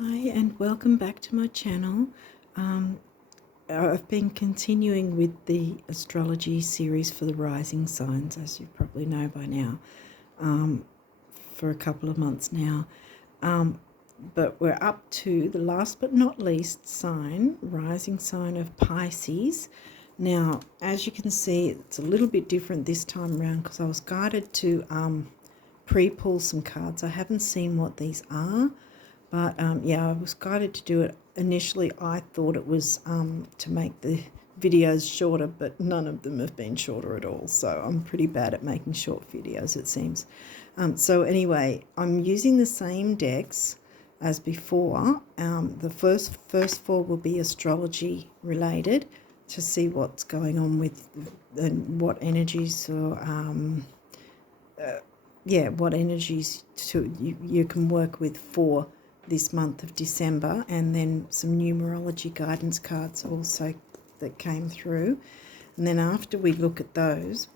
Hi and welcome back to my channel. Um, I've been continuing with the astrology series for the rising signs, as you probably know by now, for a couple of months now. But we're up to the last but not least sign, rising sign of Pisces. Now, as you can see, it's a little bit different this time around because I was guided to pre-pull some cards. I haven't seen what these are. But yeah, I was guided to do it. Initially, I thought it was to make the videos shorter, but none of them have been shorter at all. So I'm pretty bad at making short videos, it seems. So anyway, I'm using the same decks as before. The first four will be astrology related to see what's going on with and what energies or what energies you can work with for this month of December, and then some numerology guidance cards also that came through. And then after we look at those,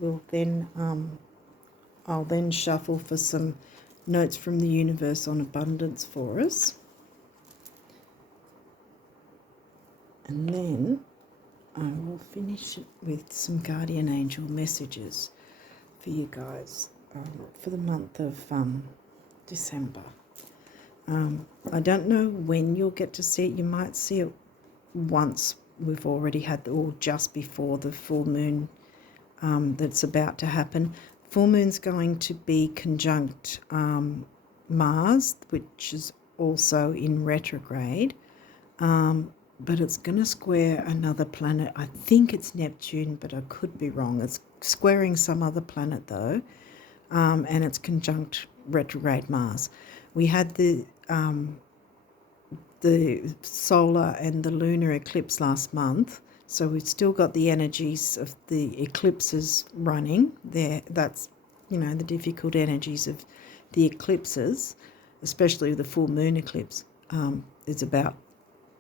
I'll then shuffle for some notes from the universe on abundance for us. And then I will finish it with some guardian angel messages for you guys for the month of December. I don't know when you'll get to see it. You might see it once we've already had, or just before the full moon that's about to happen. Full moon's going to be conjunct Mars, which is also in retrograde, but it's going to square another planet. I think it's Neptune, but I could be wrong. It's squaring some other planet though, and it's conjunct retrograde Mars. We had the solar and the lunar eclipse last month, so we've still got the energies of the eclipses running there. That's, the difficult energies of the eclipses, especially the full moon eclipse. It's about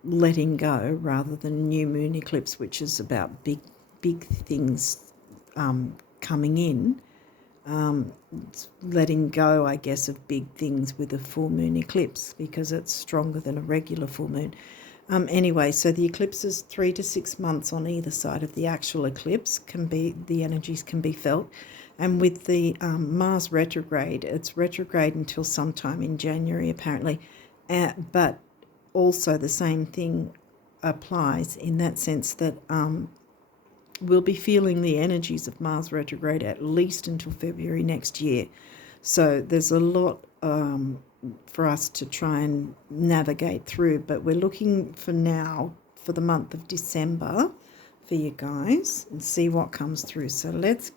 letting go rather than new moon eclipse, which is about big things coming in. Letting go, I guess, of big things with a full moon eclipse because it's stronger than a regular full moon. Anyway, so the eclipse is 3 to 6 months on either side of the actual eclipse. The energies can be felt. And with the Mars retrograde, it's retrograde until sometime in January apparently. But also the same thing applies in that sense that we'll be feeling the energies of Mars retrograde at least until February next year. So there's a lot for us to try and navigate through, but we're looking for now for the month of December for you guys and see what comes through. So let's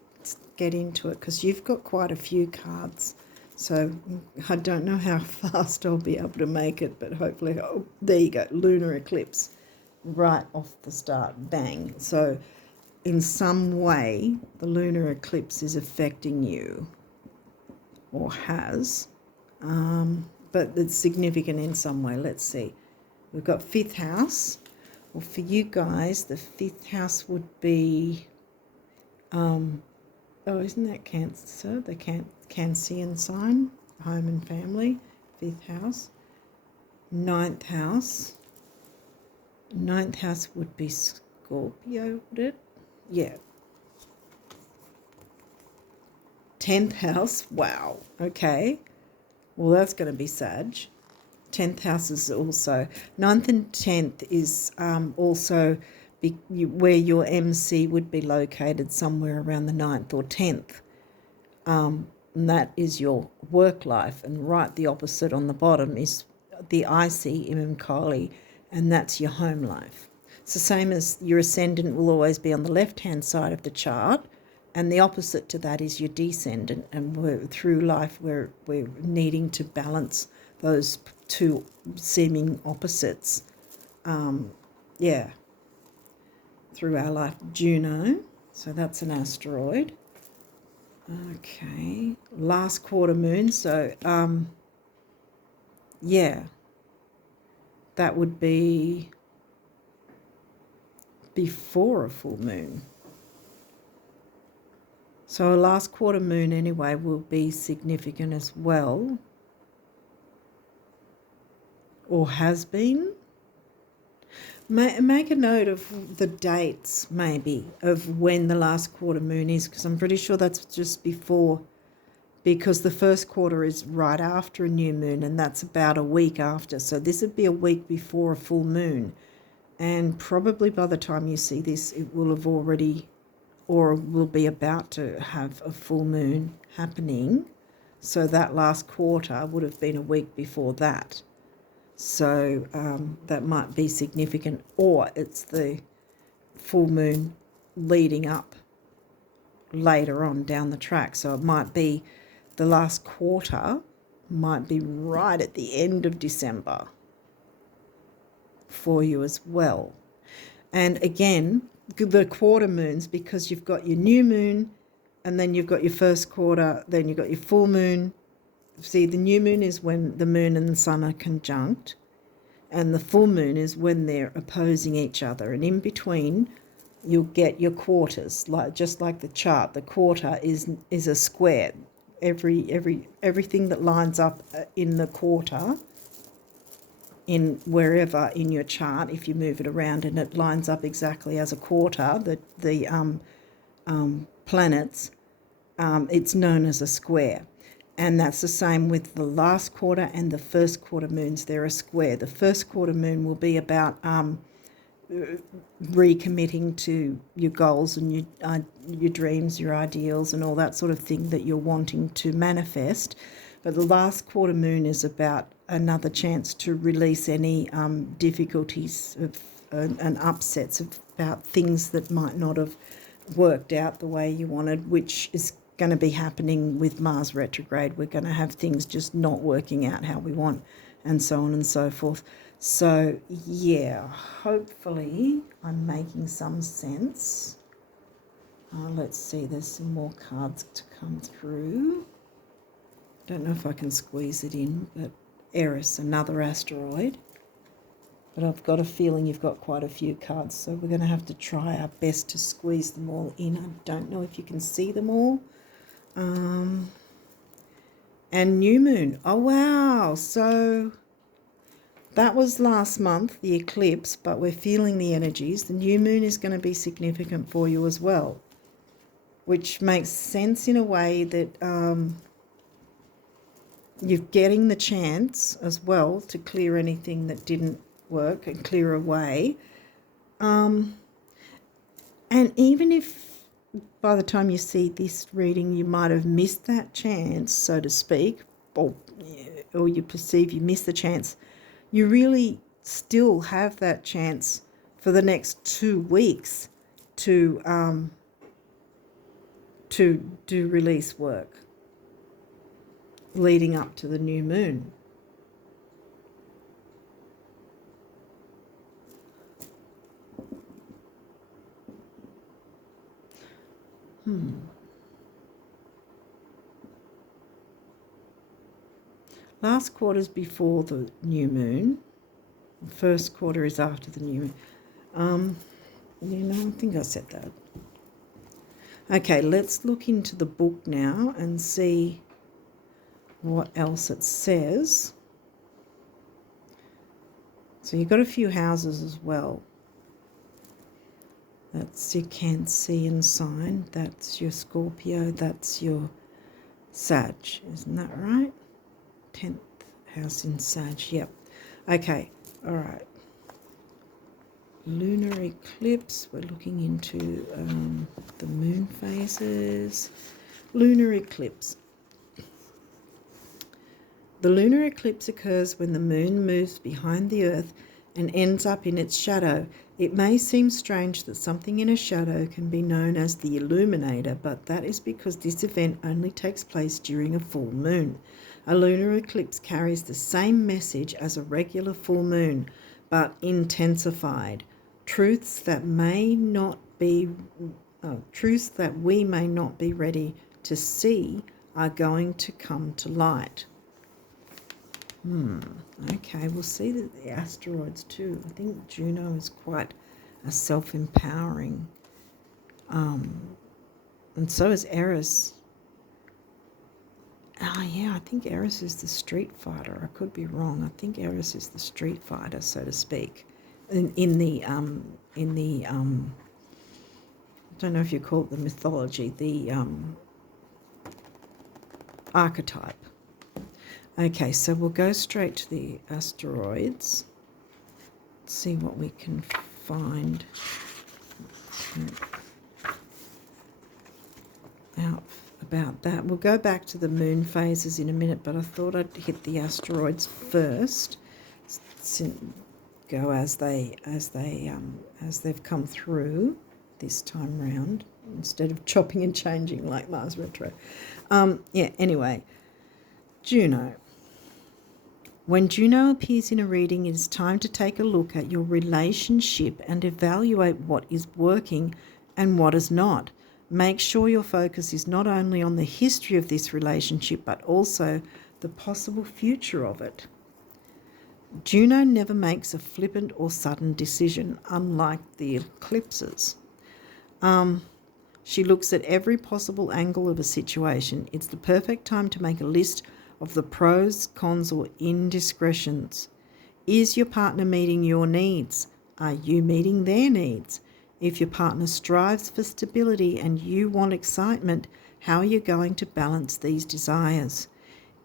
get into it because you've got quite a few cards. So I don't know how fast I'll be able to make it, but hopefully, there you go, lunar eclipse right off the start, bang. So in some way, the lunar eclipse is affecting you, or has, but it's significant in some way. Let's see. We've got 5th house. Well, for you guys, the 5th house would be, isn't that Cancer? The Cancerian sign, home and family, 5th house. 9th house. 9th house would be Scorpio, would it? Yeah. 10th house, wow, okay. Well, that's going to be Sag. 10th house is also, 9th and 10th is also where your MC would be located, somewhere around the 9th or 10th. And that is your work life. And right the opposite on the bottom is the IC, Imam Kali, and that's your home life. It's the same as your ascendant will always be on the left-hand side of the chart, and the opposite to that is your descendant. And through life, we're needing to balance those two seeming opposites. Through our life. Juno, so that's an asteroid. Okay, last quarter moon. So that would be before a full moon. So a last quarter moon anyway will be significant as well. or has been. Make a note of the dates, maybe, of when the last quarter moon is, because I'm pretty sure that's just before, because the first quarter is right after a new moon, and that's about a week after. So this would be a week before a full moon. And probably by the time you see this, it will have already, or will be about to have a full moon happening. So that last quarter would have been a week before that. So that might be significant, or it's the full moon leading up later on down the track. So it might be the last quarter, might be right at the end of December for you as well. And again, the quarter moons, because you've got your new moon and then you've got your first quarter, then you've got your full moon. See, the new moon is when the moon and the sun are conjunct, and the full moon is when they're opposing each other. And in between, you'll get your quarters, just like the chart. The quarter is a square. Everything that lines up in the quarter, in wherever in your chart, if you move it around and it lines up exactly as a quarter, the planets, it's known as a square. And that's the same with the last quarter and the first quarter moons. They're a square. The first quarter moon will be about recommitting to your goals and your dreams, your ideals, and all that sort of thing that you're wanting to manifest. But the last quarter moon is about another chance to release any difficulties and upsets about things that might not have worked out the way you wanted, which is going to be happening with Mars retrograde. We're going to have things just not working out how we want, and so on and so forth. So yeah, hopefully I'm making some sense. Let's see, there's some more cards to come through. Don't know if I can squeeze it in, but Eris, another asteroid. But I've got a feeling you've got quite a few cards, so we're going to have to try our best to squeeze them all in. I don't know if you can see them all. And new moon. Oh, wow. So that was last month, the eclipse, but we're feeling the energies. The new moon is going to be significant for you as well, which makes sense in a way that you're getting the chance as well to clear anything that didn't work and clear away. And even if by the time you see this reading you might have missed that chance, so to speak, or you perceive you missed the chance, you really still have that chance for the next 2 weeks to do release work leading up to the new moon. Last quarter's before the new moon. The first quarter is after the new moon. I think I said that. Okay, let's look into the book now and see what else it says. So you've got a few houses as well. That's your Cancerian sign. That's your Scorpio. That's your Sag. Isn't that right? 10th house in Sag. Yep. Okay. All right. Lunar eclipse. We're looking into the moon phases. Lunar eclipse. The lunar eclipse occurs when the moon moves behind the earth and ends up in its shadow. It may seem strange that something in a shadow can be known as the illuminator, but that is because this event only takes place during a full moon. A lunar eclipse carries the same message as a regular full moon, but intensified. Truths that we may not be ready to see are going to come to light. Okay, we'll see that the asteroids too. I think Juno is quite a self-empowering, and so is Eris. Yeah, I think Eris is the street fighter. I could be wrong. I think Eris is the street fighter, so to speak. In the I don't know if you call it the mythology, the archetype. Okay, so we'll go straight to the asteroids. See what we can find out about that. We'll go back to the moon phases in a minute, but I thought I'd hit the asteroids first. Go as they've come through this time round, instead of chopping and changing like Mars retro. Anyway, Juno. When Juno appears in a reading, it is time to take a look at your relationship and evaluate what is working and what is not. Make sure your focus is not only on the history of this relationship, but also the possible future of it. Juno never makes a flippant or sudden decision, unlike the eclipses. She looks at every possible angle of a situation. It's the perfect time to make a list of the pros, cons, or indiscretions. Is your partner meeting your needs? Are you meeting their needs? If your partner strives for stability and you want excitement, how are you going to balance these desires?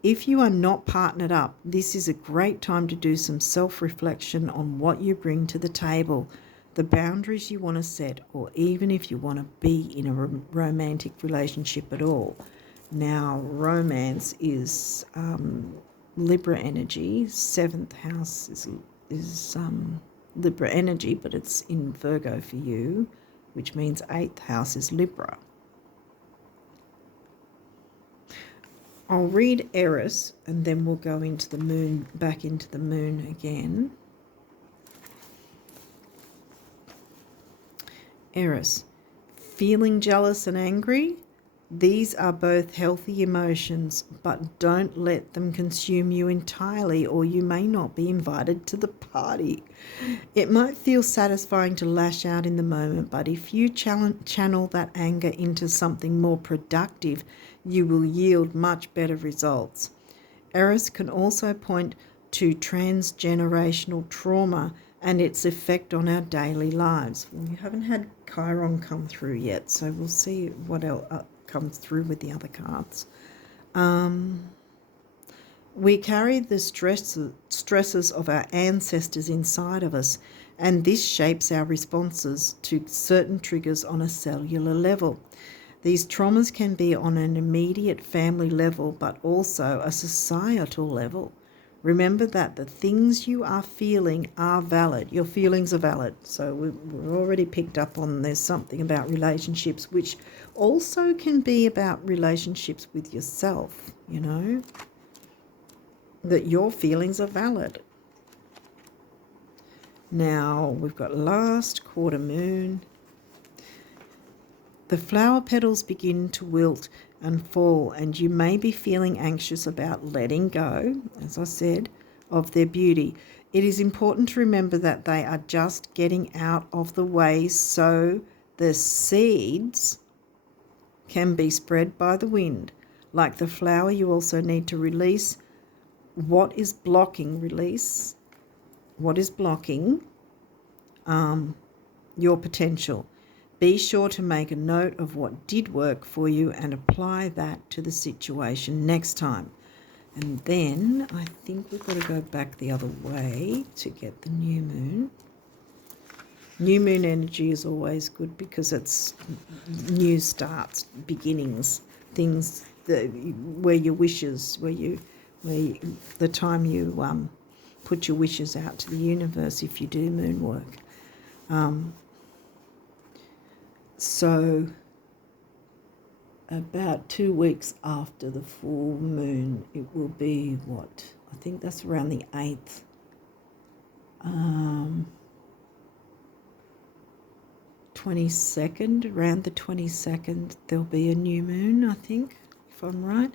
If you are not partnered up, this is a great time to do some self-reflection on what you bring to the table, the boundaries you want to set, or even if you want to be in a romantic relationship at all. Now, romance is Libra energy. 7th house is Libra energy, but it's in Virgo for you, which means 8th house is Libra. I'll read Eris and then we'll go into the moon, back into the moon again. Eris, feeling jealous and angry? These are both healthy emotions, but don't let them consume you entirely, or you may not be invited to the party. It might feel satisfying to lash out in the moment, but if you channel that anger into something more productive, you will yield much better results. Eris can also point to transgenerational trauma and its effect on our daily lives. We haven't had Chiron come through yet, so we'll see what else comes through with the other cards. We carry the stresses of our ancestors inside of us, and this shapes our responses to certain triggers on a cellular level. These traumas can be on an immediate family level, but also a societal level. Remember that the things you are feeling are valid. Your feelings are valid. So we've already picked up on there's something about relationships, which also can be about relationships with yourself, you know, that your feelings are valid. Now we've got last quarter moon. The flower petals begin to wilt and fall, and you may be feeling anxious about letting go, as I said, of their beauty. It is important to remember that they are just getting out of the way so the seeds can be spread by the wind. Like the flower, you also need to release what is blocking, your potential. Be sure to make a note of what did work for you and apply that to the situation next time. And then I think we've got to go back the other way to get the new moon. New moon energy is always good because it's new starts, beginnings, things that where your wishes, the time you put your wishes out to the universe if you do moon work. So about 2 weeks after the full moon, it will be what? I think that's around the 8th. 22nd, around the 22nd, there'll be a new moon, I think, if I'm right,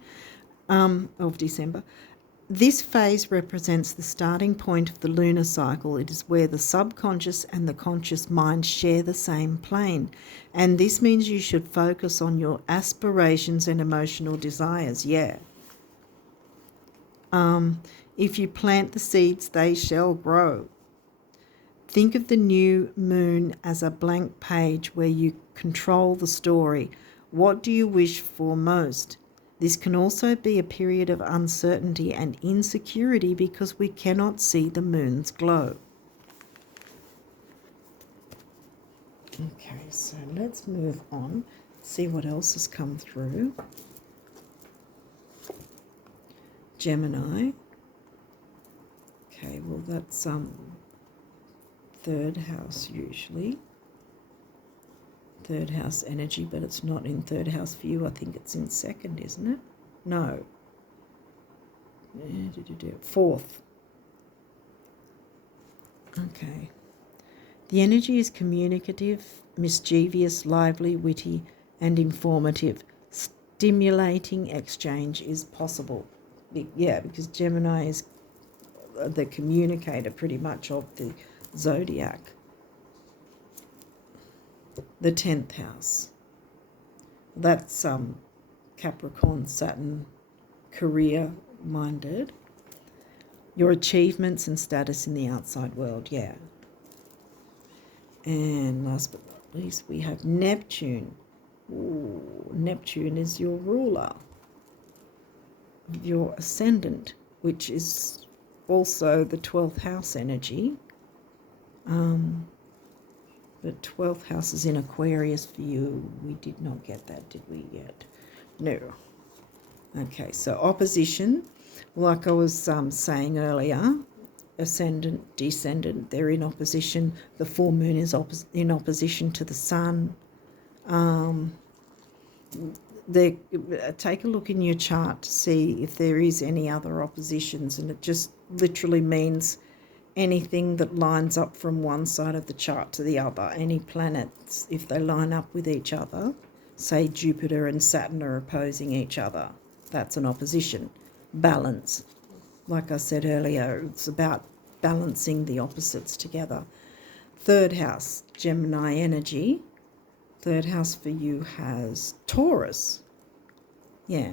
of December. This phase represents the starting point of the lunar cycle. It is where the subconscious and the conscious mind share the same plane. And this means you should focus on your aspirations and emotional desires. Yeah, If you plant the seeds, they shall grow. Think of the new moon as a blank page where you control the story. What do you wish for most? This can also be a period of uncertainty and insecurity because we cannot see the moon's glow. Okay, so let's move on, see what else has come through. Gemini. Okay, well that's third house usually. Third house energy, but it's not in third house for you. I think it's in second, isn't it? No. Fourth. Okay. The energy is communicative, mischievous, lively, witty, and informative. Stimulating exchange is possible. Yeah, because Gemini is the communicator pretty much of the zodiac. The 10th house. That's Capricorn, Saturn, career-minded. Your achievements and status in the outside world, yeah. And last but not least, we have Neptune. Ooh, Neptune is your ruler, your ascendant, which is also the 12th house energy. The 12th house is in Aquarius for you. We did not get that, did we yet? No. Okay, so opposition, like I was saying earlier, ascendant, descendant, they're in opposition. The full moon is in opposition to the sun. Take a look in your chart to see if there is any other oppositions, and it just literally means anything that lines up from one side of the chart to the other. Any planets, if they line up with each other, say Jupiter and Saturn are opposing each other, that's an opposition. Balance. Like I said earlier, it's about balancing the opposites together. Third house, Gemini energy. Third house for you has Taurus. Yeah.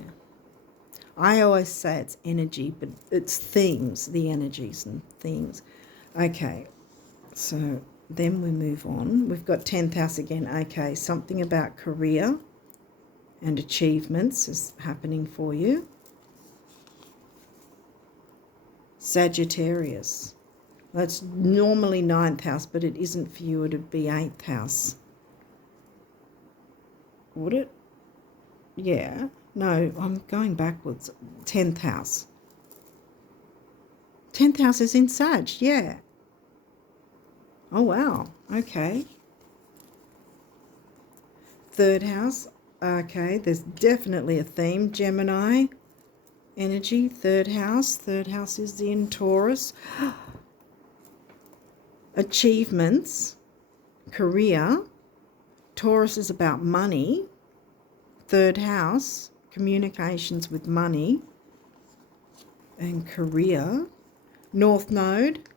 I always say it's energy, but it's themes, the energies and themes. Okay, so then we move on. We've got 10th house again. Okay, something about career and achievements is happening for you. Sagittarius. That's normally 9th house, but it isn't for you. It would be 8th house. Would it? Yeah. No, I'm going backwards. 10th house. 10th house is in Sag, yeah. Oh, wow. Okay. Third house. Okay, there's definitely a theme. Gemini energy, third house. Third house is in Taurus. Achievements, career. Taurus is about money. Third house, communications with money and career. North Node.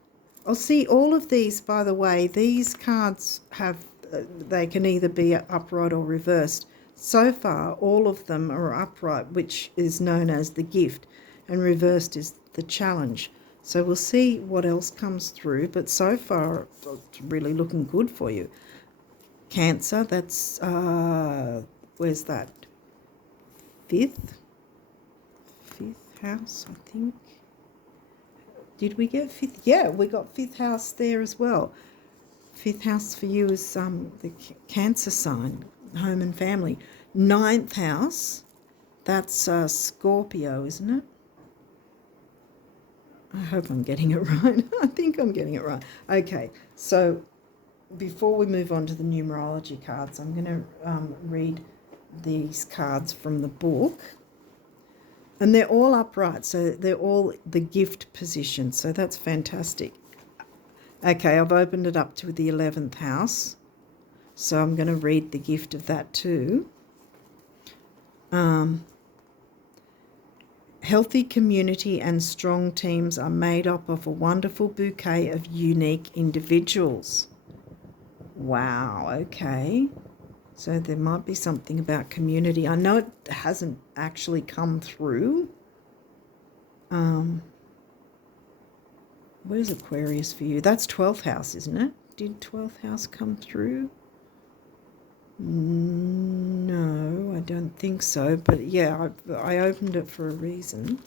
I'll see all of these, by the way, these cards have, they can either be upright or reversed. So far, all of them are upright, which is known as the gift, and reversed is the challenge. So we'll see what else comes through, but so far, it's really looking good for you. Cancer, that's, where's that? Fifth house, I think. Did we get fifth? Yeah, we got fifth house there as well. Fifth house for you is the Cancer sign, home and family. 9th house, that's Scorpio, isn't it? I hope I'm getting it right. I think I'm getting it right. Okay, so before we move on to the numerology cards, I'm going to read these cards from the book. And they're all upright, so they're all the gift position, so that's fantastic. Okay, I've opened it up to the 11th house, so I'm going to read the gift of that too. Healthy community and strong teams are made up of a wonderful bouquet of unique individuals. Wow, okay. So there might be something about community. I know it hasn't actually come through Where's Aquarius for you? That's 12th house, isn't it? Did 12th house come through? No, I don't think so. But yeah, I opened it for a reason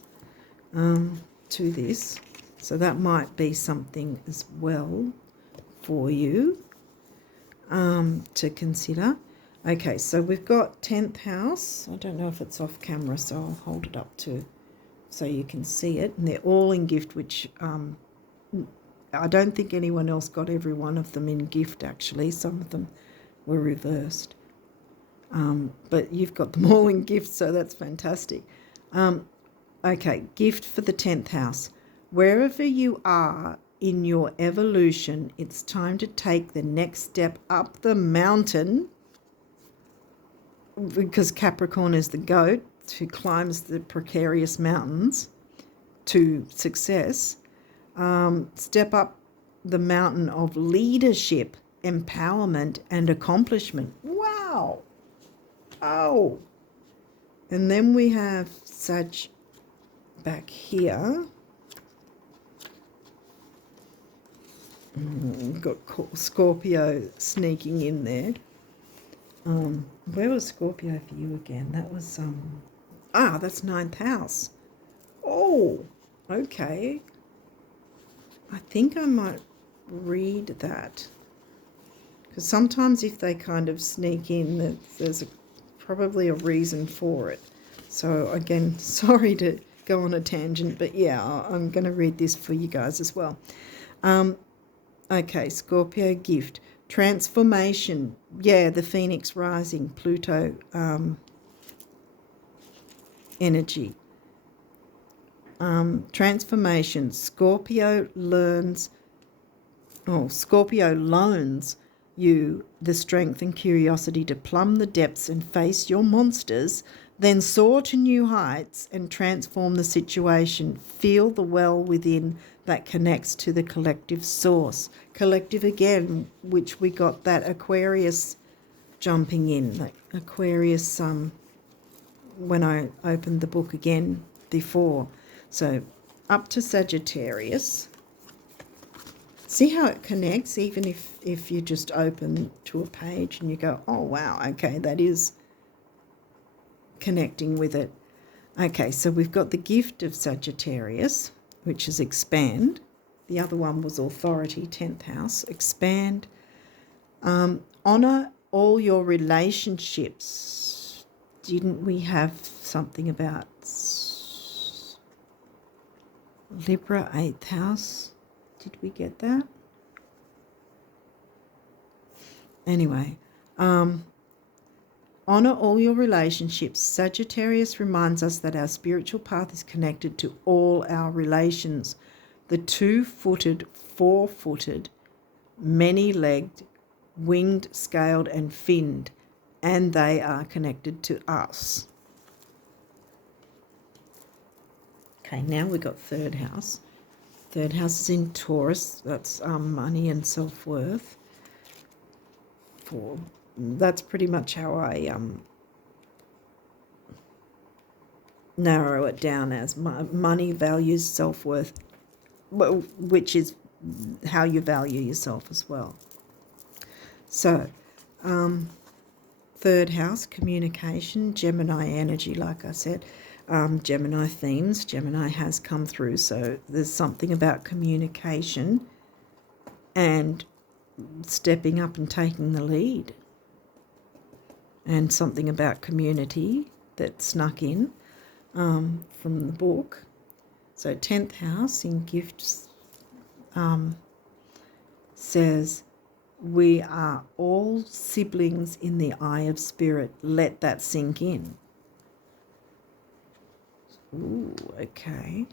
to this. So that might be something as well for you to consider. Okay, so we've got 10th house. I don't know if it's off camera, so I'll hold it up so you can see it. And they're all in gift, which I don't think anyone else got every one of them in gift, actually. Some of them were reversed. But you've got them all in gift, so that's fantastic. Okay, gift for the 10th house. Wherever you are in your evolution, it's time to take the next step up the mountain, because Capricorn is the goat who climbs the precarious mountains to success. Step up the mountain of leadership, empowerment, and accomplishment. Wow. Oh. And then we have Sag back here. We've got Scorpio sneaking in there. Where was Scorpio for you again? That was that's 9th house. Oh, okay. I think I might read that, because sometimes if they kind of sneak in, there's probably a reason for it. So again, sorry to go on a tangent, but yeah, I'm going to read this for you guys as well. Okay, Scorpio gift. Transformation. Yeah, the Phoenix rising, Pluto energy. Transformation. Scorpio loans you the strength and curiosity to plumb the depths and face your monsters, then soar to new heights and transform the situation. Feel the well within that connects to the collective source. Collective again, which we got that Aquarius jumping in. That Aquarius, when I opened the book again before. So up to Sagittarius. See how it connects, even if you just open to a page and you go, oh, wow, okay, that is connecting with it. Okay, so we've got the gift of Sagittarius, which is expand. The other one was authority, 10th house, expand. Honor all your relationships. Didn't we have something about Libra, 8th house? Did we get that? Anyway, honor all your relationships. Sagittarius reminds us that our spiritual path is connected to all our relations. The 2-footed, 4-footed, many-legged, winged, scaled, and finned, and they are connected to us. Okay, now we've got 3rd house. 3rd house is in Taurus. That's money and self-worth. That's pretty much how I narrow it down as money, values, self-worth, which is how you value yourself as well. So, 3rd house, communication, Gemini energy, like I said. Gemini themes. Gemini has come through, so there's something about communication and stepping up and taking the lead, and something about community that snuck in from the book. So 10th house in gifts says, we are all siblings in the eye of spirit. Let that sink in. Ooh, okay.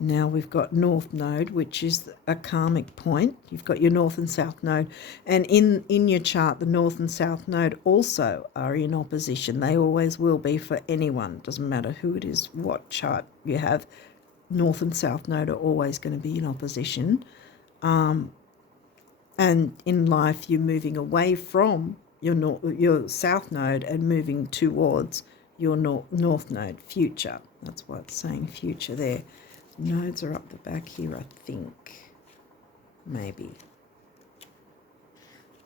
Now we've got North Node, which is a karmic point. You've got your North and South Node. And in your chart, the North and South Node also are in opposition. They always will be for anyone. Doesn't matter who it is, what chart you have. North and South Node are always going to be in opposition. And in life, you're moving away from your South Node and moving towards your north node, future. That's why it's saying future there. Nodes are up the back here, I think. Maybe.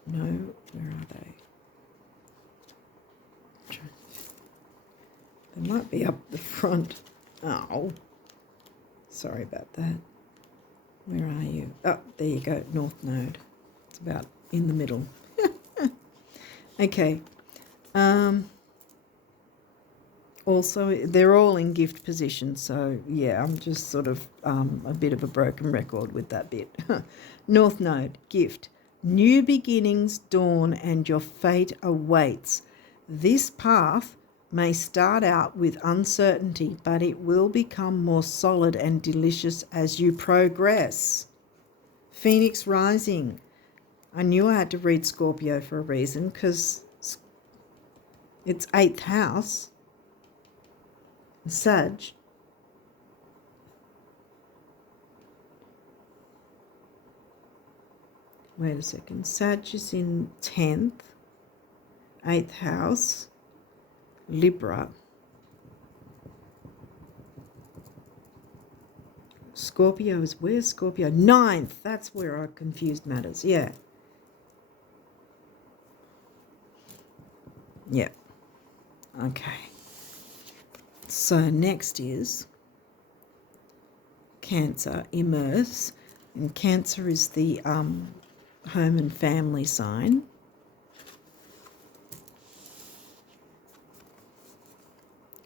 No, where are they? They might be up the front. Oh, sorry about that. Where are you? Oh, there you go, north node. It's about in the middle. Okay. Also, they're all in gift position, so yeah, I'm just sort of a bit of a broken record with that bit. North node, gift. New beginnings dawn and your fate awaits. This path may start out with uncertainty, but it will become more solid and delicious as you progress. Phoenix rising. I knew I had to read Scorpio for a reason because it's 8th house. Sag. Wait a second. Sag is in 10th, 8th house, Libra. Scorpio is where's Scorpio? 9th. That's where I confused matters. Yeah. Yeah. Okay. So next is Cancer, immerse. And Cancer is the home and family sign.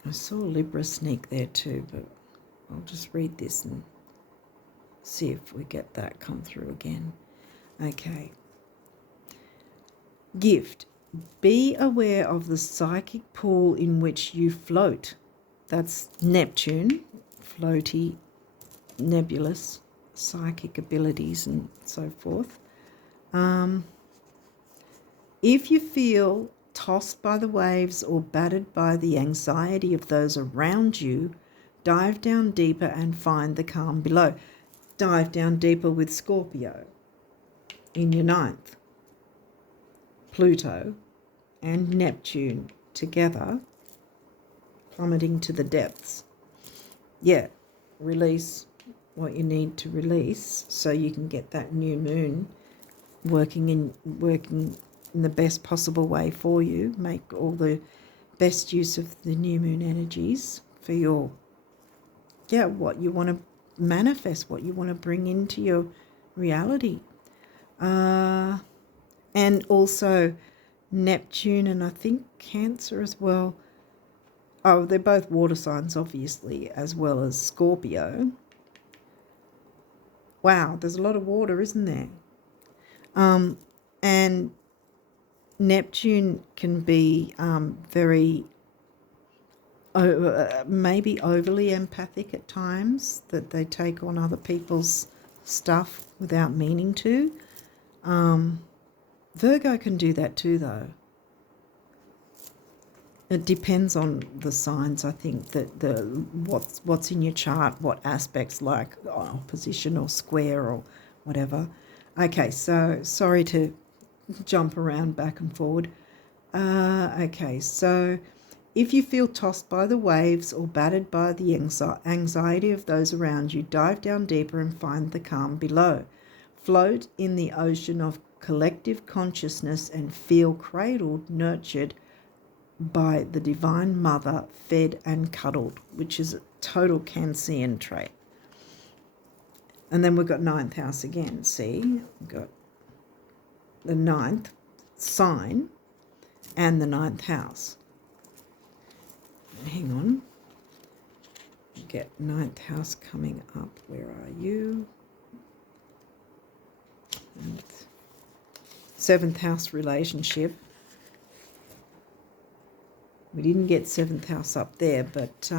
I saw Libra sneak there too, but I'll just read this and see if we get that come through again. Okay. Gift. Be aware of the psychic pool in which you float. That's Neptune, floaty, nebulous, psychic abilities and so forth. If you feel tossed by the waves or battered by the anxiety of those around you, dive down deeper and find the calm below. Dive down deeper with Scorpio in your 9th. Pluto and Neptune together, plummeting to the depths. Yeah, release what you need to release so you can get that new moon working in the best possible way for you. Make all the best use of the new moon energies for your, what you want to manifest, what you want to bring into your reality. And also Neptune and I think Cancer as well. Oh, they're both water signs, obviously, as well as Scorpio. Wow, there's a lot of water, isn't there? And Neptune can be very, maybe overly empathic at times, that they take on other people's stuff without meaning to. Virgo can do that too, though. It depends on the signs, I think, that what's in your chart, what aspects like opposition or square or whatever. Okay, so sorry to jump around back and forward. Okay, so if you feel tossed by the waves or battered by the anxiety of those around you, dive down deeper and find the calm below. Float in the ocean of collective consciousness and feel cradled, nurtured by the Divine Mother, fed and cuddled, which is a total Cancerian trait. And then we've got 9th house again. See, we've got the 9th sign and the 9th house. Hang on. Get 9th house coming up. Where are you? 7th house relationship. We didn't get 7th house up there, but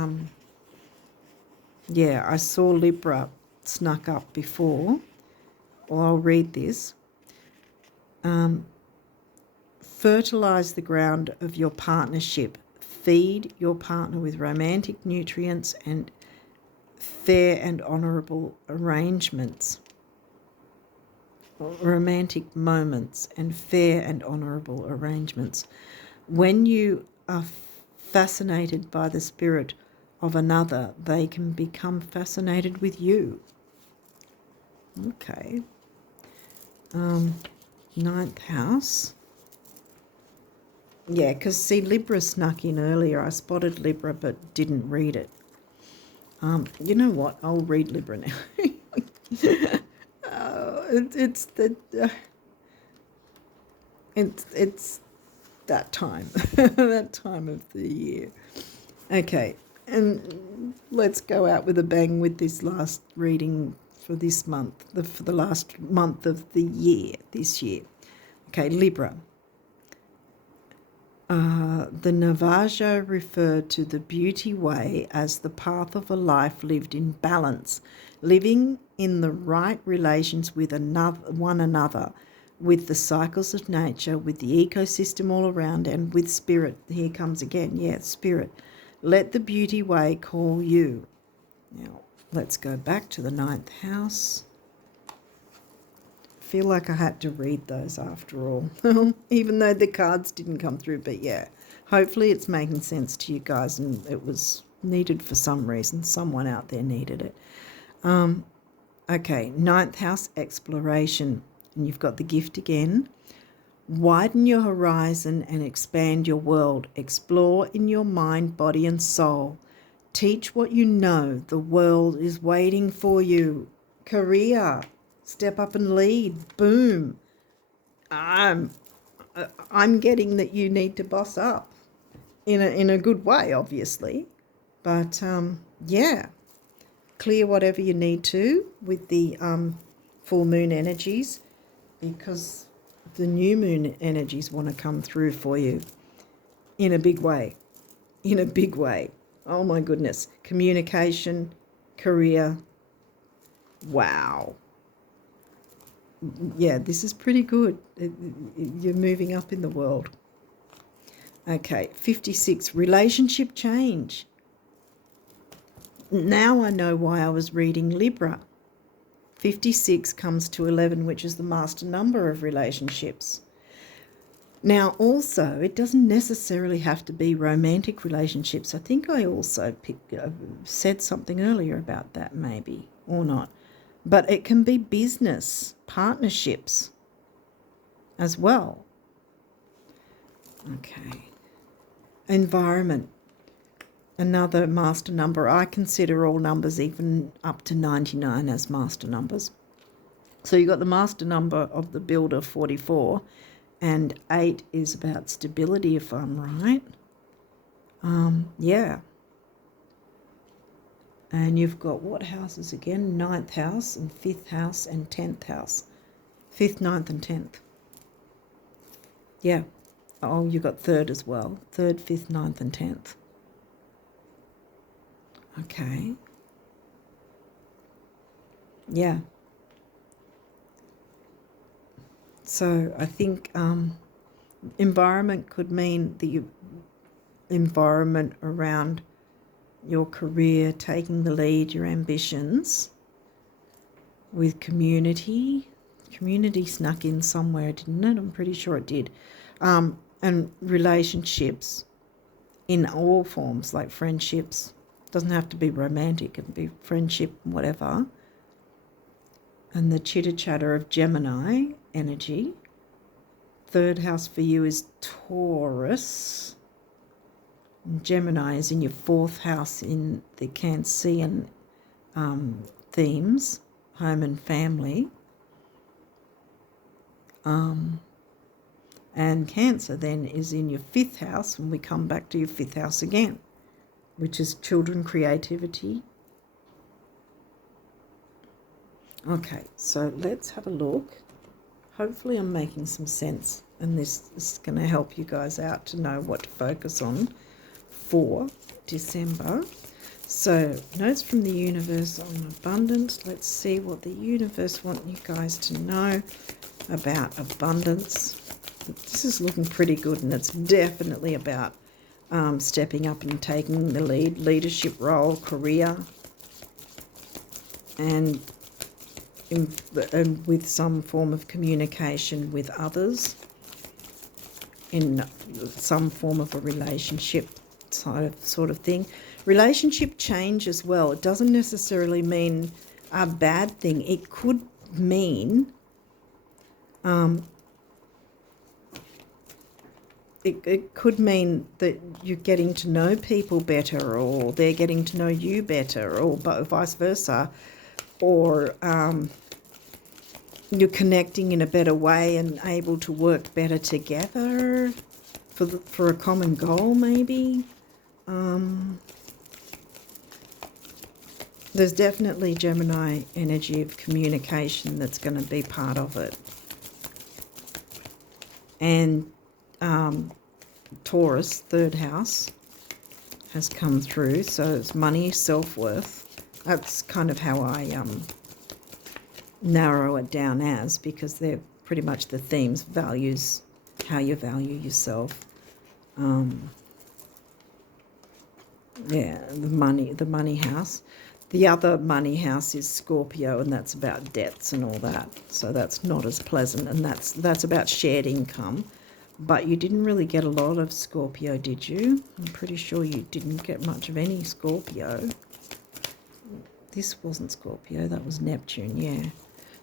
yeah, I saw Libra snuck up before. Well, I'll read this. Fertilize the ground of your partnership. Feed your partner with romantic nutrients and fair and honourable arrangements. Romantic moments and fair and honourable arrangements. When you are fascinated by the spirit of another, they can become fascinated with you. Okay. Ninth house. Yeah, because see, Libra snuck in earlier. I spotted Libra but didn't read it. You know what? I'll read Libra now. It's that time, that time of the year. Okay, and let's go out with a bang with this last reading for this month, for the last month of the year, this year. Okay, Libra. The Navaja referred to the beauty way as the path of a life lived in balance, living in the right relations with one another, with the cycles of nature, with the ecosystem all around, and with spirit. Here comes again, spirit. Let the beauty way call you. Now, let's go back to the ninth house. Feel like I had to read those after all, even though the cards didn't come through, but yeah, hopefully it's making sense to you guys, and it was needed for some reason. Someone out there needed it. Okay, ninth house, exploration, and you've got the gift again. Widen your horizon and expand your world. Explore in your mind, body and soul. Teach what you know. The world is waiting for you. Career. Step up and lead. Boom. I'm getting that you need to boss up in a good way, obviously. But yeah, clear whatever you need to with the full moon energies, because the new moon energies want to come through for you in a big way. In a big way. Oh my goodness. Communication, career. Wow. Yeah, this is pretty good. You're moving up in the world. Okay, 56, relationship change. Now I know why I was reading Libra. 56 comes to 11, which is the master number of relationships. Now, also, it doesn't necessarily have to be romantic relationships. I think I also said something earlier about that, maybe, or not. But it can be business, partnerships as well. Okay. Environment. Another master number. I consider all numbers, even up to 99, as master numbers. So you've got the master number of the builder, 44, and 8 is about stability, if I'm right. Yeah. And you've got what houses again? 9th house and 5th house and 10th house. 5th, 9th and 10th. Yeah. Oh, you've got 3rd as well. 3rd, 5th, 9th and 10th. Okay. Yeah. So I think environment could mean the environment around your career, taking the lead, your ambitions. With community. Community snuck in somewhere, didn't it? I'm pretty sure it did. And relationships in all forms, like friendships. Doesn't have to be romantic, it can be friendship, whatever. And the chitter-chatter of Gemini energy. 3rd house for you is Taurus. Gemini is in your 4th house in the Cancerian themes, home and family. And Cancer then is in your 5th house, and we come back to your 5th house again, which is children, creativity. Okay, so let's have a look. Hopefully I'm making some sense, and this is going to help you guys out to know what to focus on for December. So, notes from the universe on abundance. Let's see what the universe wants you guys to know about abundance. This is looking pretty good, and it's definitely about stepping up and taking the lead, leadership role, career, and with some form of communication with others in some form of a relationship sort of thing. Relationship change as well. It doesn't necessarily mean a bad thing. It could mean it could mean that you're getting to know people better, or they're getting to know you better, or vice versa, or you're connecting in a better way and able to work better together for a common goal, maybe. There's definitely Gemini energy of communication that's going to be part of it. And Taurus, third house, has come through. So it's money, self-worth. That's kind of how I narrow it down as, because they're pretty much the themes, values, how you value yourself. Yeah, the money house. The other money house is Scorpio, and that's about debts and all that. So that's not as pleasant, and that's about shared income. But you didn't really get a lot of Scorpio, did you? I'm pretty sure you didn't get much of any Scorpio. This wasn't Scorpio, that was Neptune, yeah.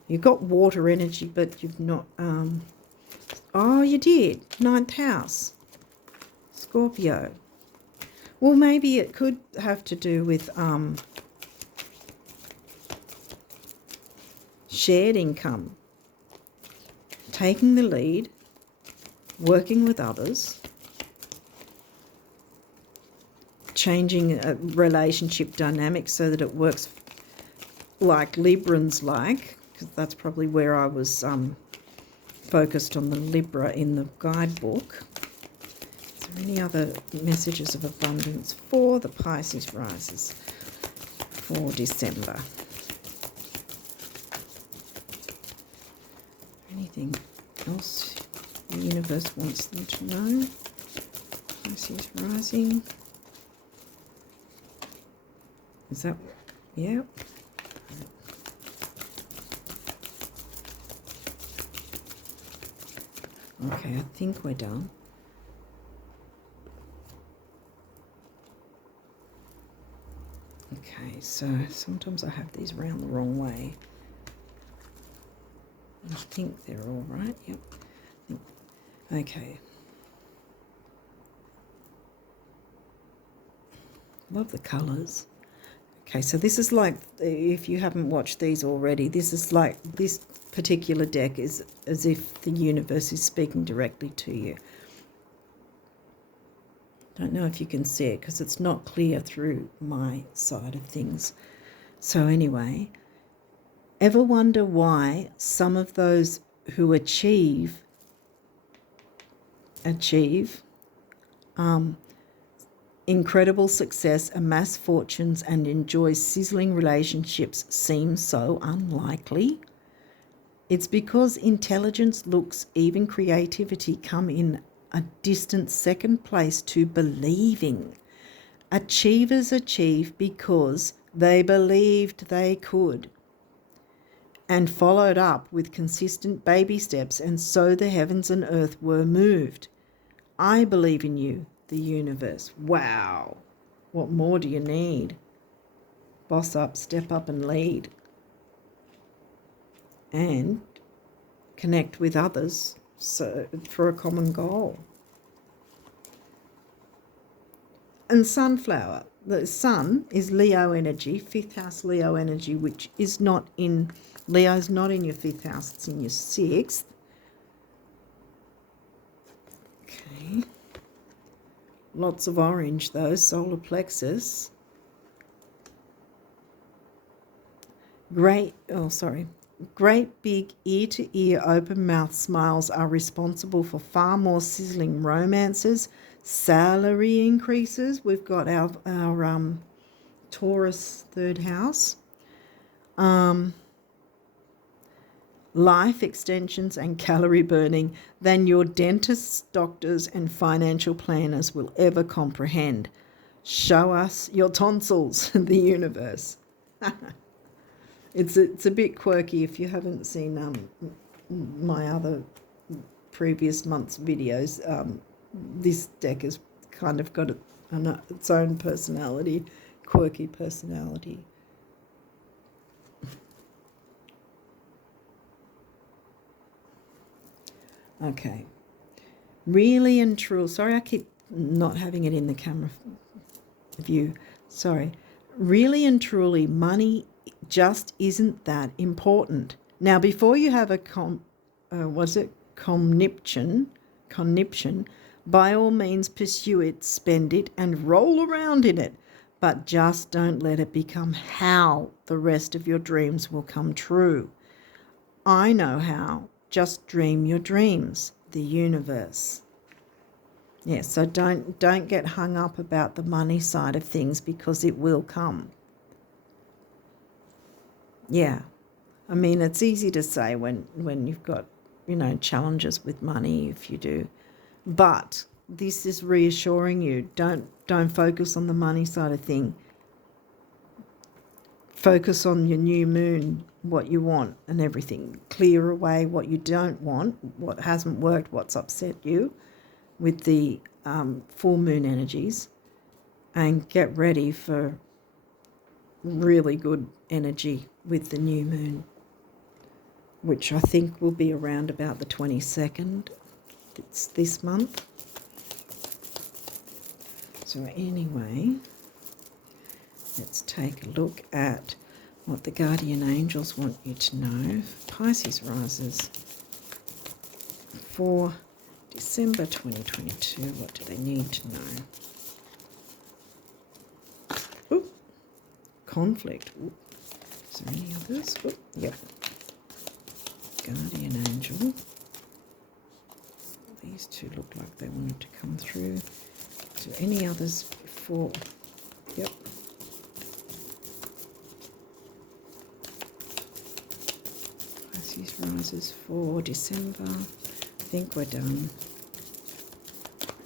You got water energy, but you've not... oh, you did. 9th house. Scorpio. Well, maybe it could have to do with shared income. Taking the lead. Working with others, changing a relationship dynamic so that it works like Librans like, because that's probably where I was focused on the Libra in the guidebook. Is there any other messages of abundance for the Pisces rises for December? Anything else the universe wants them to know? Pisces rising. Is that... yeah. Okay, I think we're done. Okay, so sometimes I have these round the wrong way. I think they're all right. Yep. Okay. Love the colours. Okay, so this is like, if you haven't watched these already, this is like, this particular deck is as if the universe is speaking directly to you. Don't know if you can see it because it's not clear through my side of things. So anyway, ever wonder why some of those who achieve incredible success, amass fortunes, and enjoy sizzling relationships seem so unlikely? It's because intelligence, looks, even creativity come in a distant second place to believing. Achievers achieve because they believed they could, and followed up with consistent baby steps, and so the heavens and earth were moved. I believe in you, the universe. Wow. What more do you need? Boss up, step up and lead. And connect with others for a common goal. And sunflower. The sun is Leo energy, 5th house Leo energy, which is not in... Leo's not in your 5th house, it's in your 6th. Okay. Lots of orange though, solar plexus. Great big ear-to-ear open mouth smiles are responsible for far more sizzling romances, salary increases. We've got our Taurus 3rd house. Life extensions and calorie burning than your dentists, doctors and financial planners will ever comprehend. Show us your tonsils, the universe. It's a bit quirky. If you haven't seen my other previous month's videos, this deck has kind of got its own personality, quirky personality. Okay. Really and truly, sorry I keep not having it in the camera view. Sorry. Really and truly, money just isn't that important. Now, before you have a conniption, by all means pursue it, spend it, and roll around in it. But just don't let it become how the rest of your dreams will come true. I know how. Just dream your dreams. The universe. Yeah, so don't get hung up about the money side of things, because it will come. Yeah. I mean, it's easy to say when you've got, challenges with money, if you do. But this is reassuring you. Don't focus on the money side of thing. Focus on your new moon, what you want and everything. Clear away what you don't want, what hasn't worked, what's upset you with the full moon energies, and get ready for really good energy with the new moon, which I think will be around about the 22nd. It's this month. So anyway, let's take a look at what the guardian angels want you to know. Pisces risers for December 2022. What do they need to know? Ooh, conflict. Ooh. Is there any others? Ooh, yep. Guardian angel. These two look like they wanted to come through. Is there any others before? Yep. Pisces rises for December. I think we're done.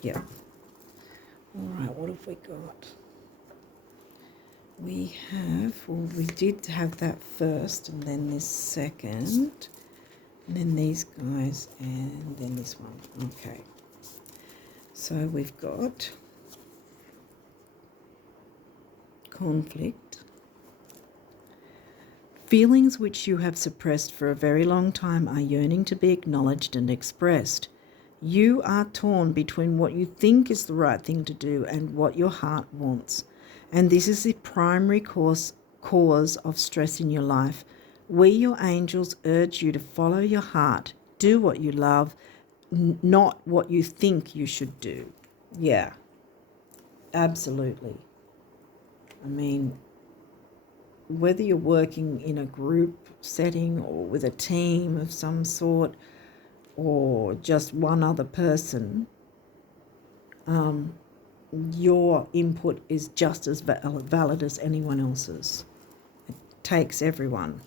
Yep. All right, what have we got? We have, well, we did have that first, and then this second, and then these guys, and then this one. Okay. So we've got conflict. Feelings which you have suppressed for a very long time are yearning to be acknowledged and expressed. You are torn between what you think is the right thing to do and what your heart wants. And this is the primary cause of stress in your life. We, your angels, urge you to follow your heart, do what you love, not what you think you should do. Yeah, absolutely. I mean, whether you're working in a group setting or with a team of some sort, or just one other person, your input is just as valid as anyone else's. It takes everyone.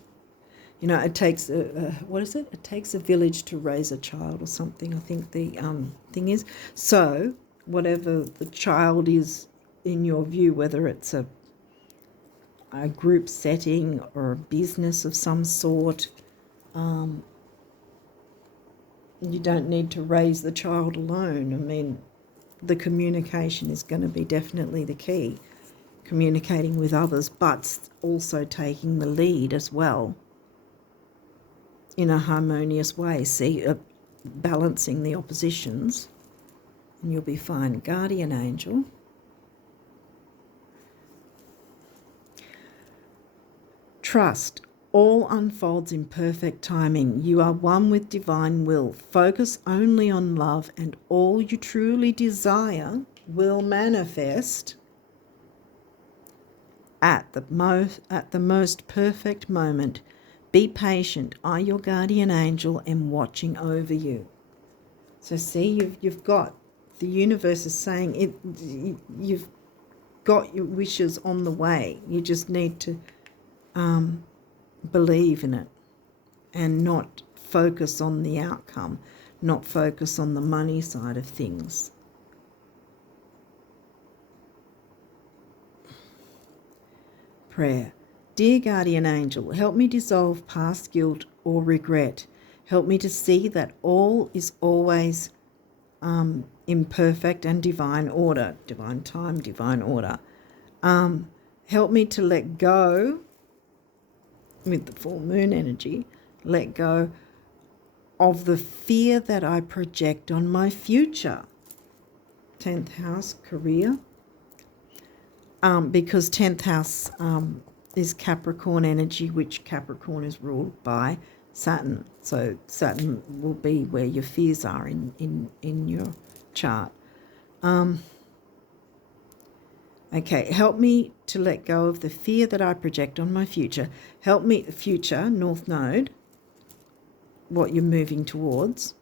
It takes what is it? It takes a village to raise a child, or something, I think the thing is. So whatever the child is in your view, whether it's a group setting or a business of some sort, you don't need to raise the child alone. I mean, the communication is going to be definitely the key. Communicating with others, but also taking the lead as well in a harmonious way. See, balancing the oppositions, and you'll be fine. Guardian angel. Trust. All unfolds in perfect timing. You are one with divine will. Focus only on love, and all you truly desire will manifest at the most perfect moment. Be patient. I, your guardian angel, am watching over you. So see, you've got, the universe is saying it. You've got your wishes on the way. You just need to believe in it and not focus on the outcome, not focus on the money side of things. Prayer. Dear guardian angel, help me dissolve past guilt or regret. Help me to see that all is always in perfect and divine order, divine time, divine order. Help me to let go with the full moon energy, let go of the fear that I project on my future. 10th house, career. Because 10th house is Capricorn energy, which Capricorn is ruled by Saturn. So Saturn will be where your fears are in your chart. Okay, help me to let go of the fear that I project on my future. Help me, future, North Node, what you're moving towards.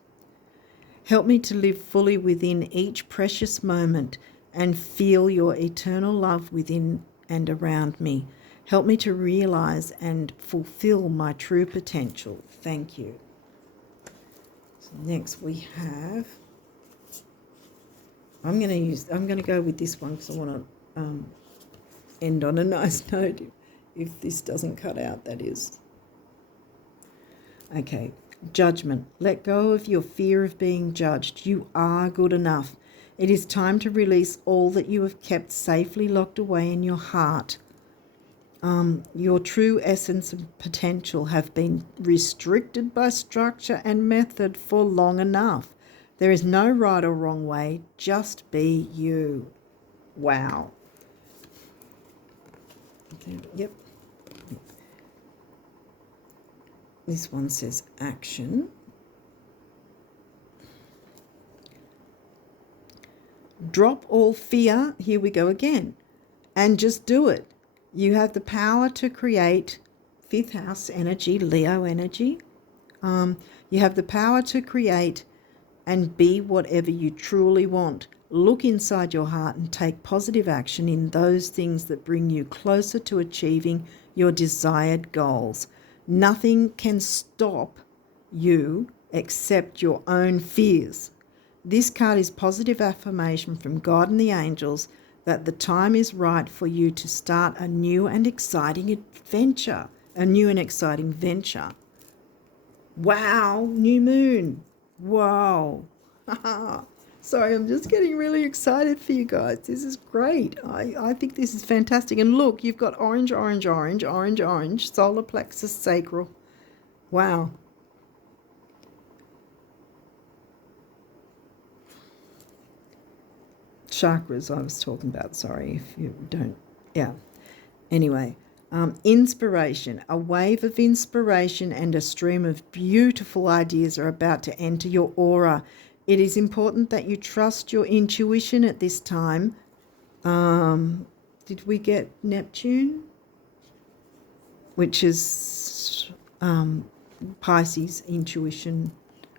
Help me to live fully within each precious moment and feel your eternal love within and around me. Help me to realize and fulfill my true potential. Thank you. So next we have, I'm going to go with this one because I want to end on a nice note if this doesn't cut out, that is. Okay, judgment. Let go of your fear of being judged. You are good enough. It is time to release all that you have kept safely locked away in your heart. Your true essence and potential have been restricted by structure and method for long enough. There is no right or wrong way. Just be you. Wow. Yep. This one says action. Drop all fear. Here we go again. And just do it. You have the power to create 5th house energy, Leo energy. You have the power to create and be whatever you truly want. Look inside your heart and take positive action in those things that bring you closer to achieving your desired goals. Nothing can stop you except your own fears. This card is positive affirmation from God and the angels that the time is right for you to start a new and exciting adventure, a new and exciting venture. Wow, new moon. Wow. Sorry, I'm just getting really excited for you guys. This is great. I think this is fantastic. And look, you've got orange, orange, orange, orange, orange, solar plexus, sacral. Wow. Chakras I was talking about, sorry if you don't, yeah. Anyway, inspiration, a wave of inspiration and a stream of beautiful ideas are about to enter your aura. It is important that you trust your intuition at this time. Did we get Neptune? Which is Pisces, intuition.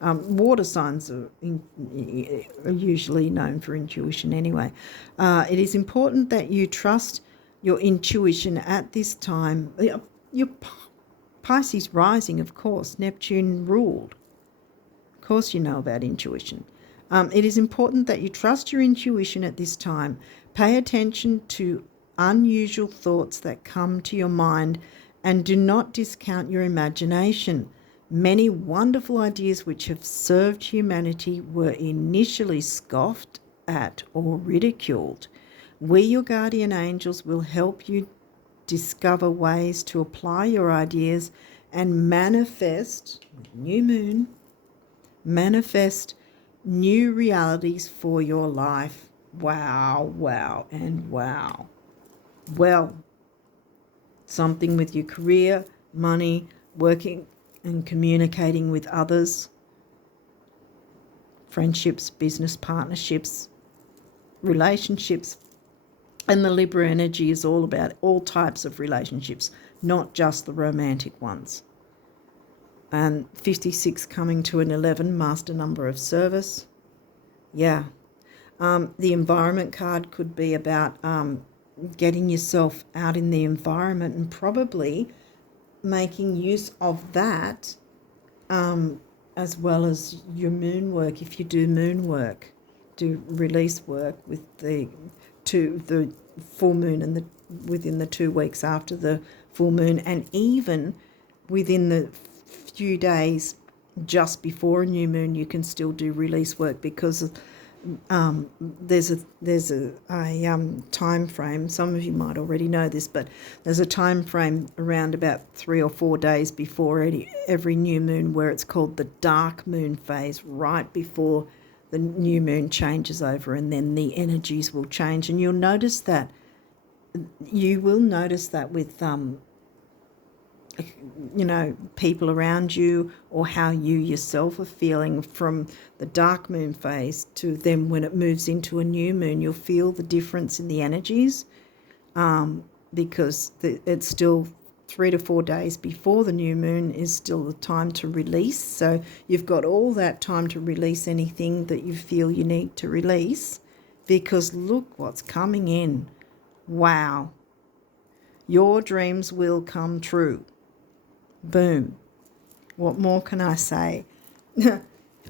Water signs are usually known for intuition anyway. It is important that you trust your intuition at this time. Your Pisces rising, of course, Neptune ruled. Of course you know about intuition. It is important that you trust your intuition at this time. Pay attention to unusual thoughts that come to your mind and do not discount your imagination. Many wonderful ideas which have served humanity were initially scoffed at or ridiculed. We, your guardian angels, will help you discover ways to apply your ideas and manifest, new moon, manifest new realities for your life. Wow, wow, and wow. Well, something with your career, money, working and communicating with others, friendships, business partnerships, relationships. And the Libra energy is all about all types of relationships, not just the romantic ones. And 56 coming to an 11, master number of service. Yeah. The environment card could be about getting yourself out in the environment and probably making use of that as well as your moon work. If you do moon work, do release work with the full moon and within the 2 weeks after the full moon, and even within the few days just before a new moon, you can still do release work because there's a time frame. Some of you might already know this, but there's a time frame around about 3 or 4 days before every new moon where it's called the dark moon phase, right before the new moon changes over, and then the energies will change. And you'll notice that. You will notice that with people around you, or how you yourself are feeling from the dark moon phase to then when it moves into a new moon. You'll feel the difference in the energies, because it's still 3 to 4 days before the new moon is still the time to release. So you've got all that time to release anything that you feel you need to release, because look what's coming in. Wow. Your dreams will come true. Boom. What more can I say?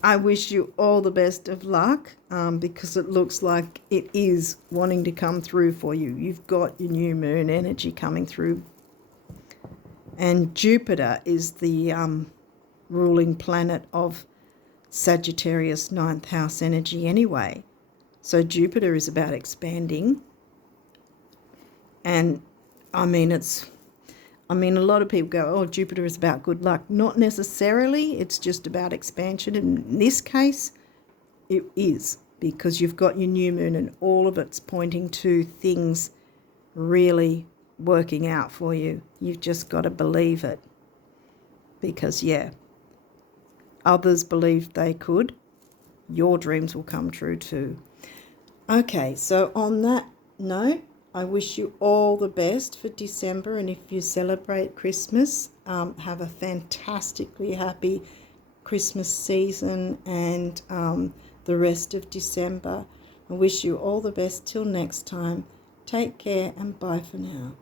I wish you all the best of luck, because it looks like it is wanting to come through for you. You've got your new moon energy coming through. And Jupiter is the ruling planet of Sagittarius 9th house energy anyway. So Jupiter is about expanding. And a lot of people go, oh, Jupiter is about good luck. Not necessarily. It's just about expansion. In this case, it is, because you've got your new moon and all of it's pointing to things really working out for you. You've just got to believe it, because, others believed they could. Your dreams will come true too. Okay, so on that note, I wish you all the best for December, and if you celebrate Christmas, have a fantastically happy Christmas season and the rest of December. I wish you all the best till next time. Take care and bye for now.